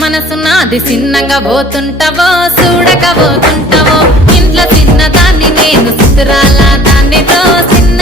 మనసు నాది చిన్నగా పోతుంటావో చూడక పోతుంటావో ఇంట్లో చిన్న దాన్ని నేను సుతురాల దాన్నితో చిన్న